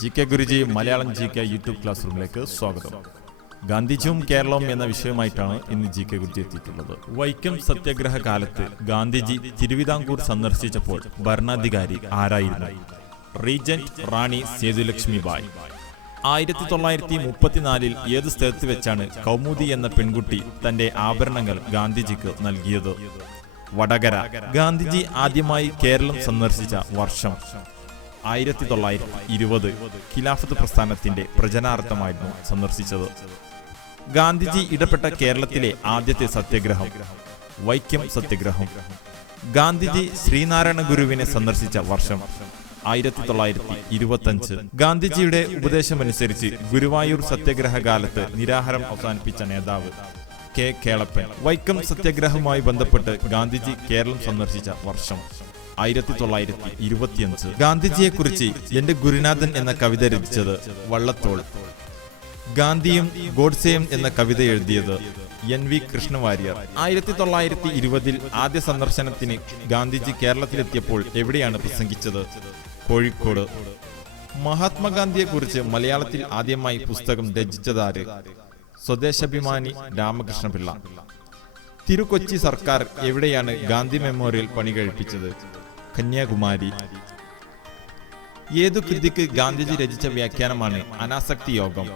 G K Guruji Malayalam G K YouTube class റൂമിലേക്ക് സ്വാഗതം. ഗാന്ധിജിയും കേരളവും എന്ന വിഷയമായിട്ടാണ് ഇന്ന് ജി കെ ഗുരുജി എത്തിയിട്ടുള്ളത്. വൈക്കം സത്യാഗ്രഹ കാലത്ത് ഗാന്ധിജി തിരുവിതാംകൂർ സന്ദർശിച്ചപ്പോൾ ഭരണാധികാരി ആരായിരുന്നു? റീജന്റ് റാണി സേതുലക്ഷ്മി ബായ് ആയിരത്തി തൊള്ളായിരത്തി മുപ്പത്തിനാലിൽ ഏത് സ്ഥലത്ത് വെച്ചാണ് കൗമുദി എന്ന പെൺകുട്ടി തന്റെ ആഭരണങ്ങൾ ഗാന്ധിജിക്ക് നൽകിയത്? വടകര. ഗാന്ധിജി ആദ്യമായി കേരളം സന്ദർശിച്ച വർഷം ആയിരത്തി തൊള്ളായിരത്തി ഇരുപത് ഖിലാഫത്ത് പ്രസ്ഥാനത്തിന്റെ പ്രചനാർത്ഥമായിരുന്നു സന്ദർശിച്ചത്. ഗാന്ധിജി ഇടപെട്ട കേരളത്തിലെ ആദ്യത്തെ സത്യഗ്രഹം വൈക്കം സത്യഗ്രഹം. ഗാന്ധിജി ശ്രീനാരായണ ഗുരുവിനെ സന്ദർശിച്ച വർഷം ആയിരത്തി തൊള്ളായിരത്തി ഇരുപത്തഞ്ച് ഗാന്ധിജിയുടെ ഉപദേശമനുസരിച്ച് ഗുരുവായൂർ സത്യഗ്രഹ കാലത്ത് നിരാഹാരം അവസാനിപ്പിച്ച നേതാവ് കെ കേളപ്പൻ. വൈക്കം സത്യാഗ്രഹവുമായി ബന്ധപ്പെട്ട് ഗാന്ധിജി കേരളം സന്ദർശിച്ച വർഷം ആയിരത്തി തൊള്ളായിരത്തി ഇരുപത്തിയഞ്ച് ഗാന്ധിജിയെക്കുറിച്ച് എന്റെ ഗുരുനാഥൻ എന്ന കവിത രചിച്ചത് വള്ളത്തോൾ. ഗാന്ധിയും ഗോഡ്സെയും എന്ന കവിത എഴുതിയത് എൻ വി കൃഷ്ണവാര്യർ. ആയിരത്തി തൊള്ളായിരത്തി ഇരുപതിൽ ആദ്യ സന്ദർശനത്തിന് ഗാന്ധിജി കേരളത്തിലെത്തിയപ്പോൾ എവിടെയാണ് പ്രസംഗിച്ചത്? കോഴിക്കോട്. മഹാത്മാഗാന്ധിയെ കുറിച്ച് മലയാളത്തിൽ ആദ്യമായി പുസ്തകം രചിച്ചതാര്? സ്വദേശാഭിമാനി രാമകൃഷ്ണപിള്ള. തിരുക്കൊച്ചി സർക്കാർ എവിടെയാണ് ഗാന്ധി മെമ്മോറിയൽ പണി കഴിപ്പിച്ചത്? കന്യാകുമാരി. ഏതു കൃതിക്ക് ഗാന്ധിജി രചിച്ച വ്യാഖ്യാനമാണ് അനാസക്തി യോഗം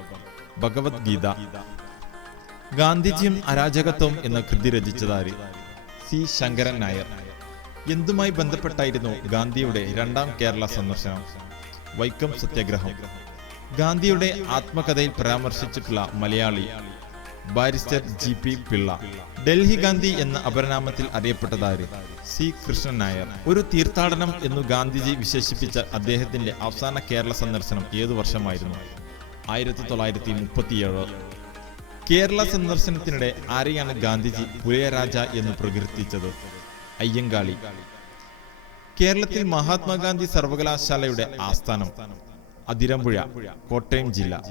ഭഗവത്ഗീത ഗാന്ധിജിയും അരാജകത്വം എന്ന കൃതി രചിച്ചതാര്? സി. ശങ്കരൻ നായർ. എന്തുമായി ബന്ധപ്പെട്ടായിരുന്നു ഗാന്ധിയുടെ രണ്ടാം കേരള സന്ദർശനം? വൈക്കം സത്യാഗ്രഹം. ഗാന്ധിയുടെ ആത്മകഥയിൽ പരാമർശിച്ചിട്ടുള്ള Malayali barrister G P Pillai. Delhi Gandhi എന്ന അപരനാമത്തിൽ അറിയപ്പെട്ടതാര്? സി കൃഷ്ണൻ നായർ. ഒരു തീർത്ഥാടനം എന്നു ഗാന്ധിജി വിശേഷിപ്പിച്ച അദ്ദേഹത്തിന്റെ അവസാന കേരള സന്ദർശനം ഏതു വർഷമായിരുന്നു? ആയിരത്തി തൊള്ളായിരത്തി മുപ്പത്തിയേഴ് കേരള സന്ദർശനത്തിനിടെ ആരെയാണ് ഗാന്ധിജി പുലയരാജ എന്ന് പ്രകീർത്തിച്ചത്? അയ്യങ്കാളി. കേരളത്തിൽ മഹാത്മാഗാന്ധി സർവകലാശാലയുടെ ആസ്ഥാനം. അതിരമ്പുഴ കോട്ടയം ജില്ല.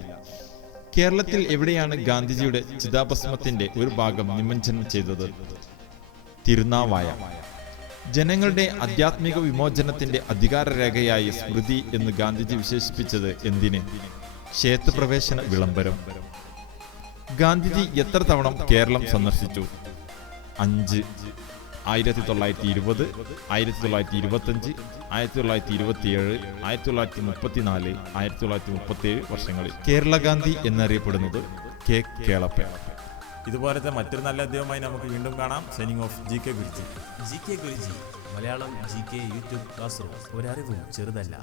കേരളത്തിൽ എവിടെയാണ് ഗാന്ധിജിയുടെ ചിതാഭസ്മത്തിന്റെ ഒരു ഭാഗം നിമഞ്ജനം ചെയ്തത്? തിരുനാവായ. ജനങ്ങളുടെ ആധ്യാത്മിക വിമോചനത്തിന്റെ അധികാരരേഖയായി സ്മൃതി എന്ന് ഗാന്ധിജി വിശേഷിപ്പിച്ചത് എന്തിന്? ക്ഷേത്രപ്രവേശന വിളംബരം. ഗാന്ധിജി എത്ര തവണ കേരളം സന്ദർശിച്ചു? അഞ്ച്. ആയിരത്തി തൊള്ളായിരത്തി ഇരുപത് ആയിരത്തി തൊള്ളായിരത്തി ഇരുപത്തഞ്ച് ആയിരത്തി തൊള്ളായിരത്തി ഇരുപത്തിയേഴ് ആയിരത്തി തൊള്ളായിരത്തി മുപ്പത്തിനാല് ആയിരത്തി തൊള്ളായിരത്തി മുപ്പത്തിയേഴ് വർഷങ്ങളിൽ. കേരള ഗാന്ധി എന്നറിയപ്പെടുന്നത് കെ കേളപ്പ ഇതുപോലത്തെ മറ്റൊരു നല്ല അധ്യയമായി നമുക്ക് വീണ്ടും കാണാം. Signing off G K Guruji G K Guruji Malayalam G K YouTube class room ഒരറിവും ചെറുതല്ല.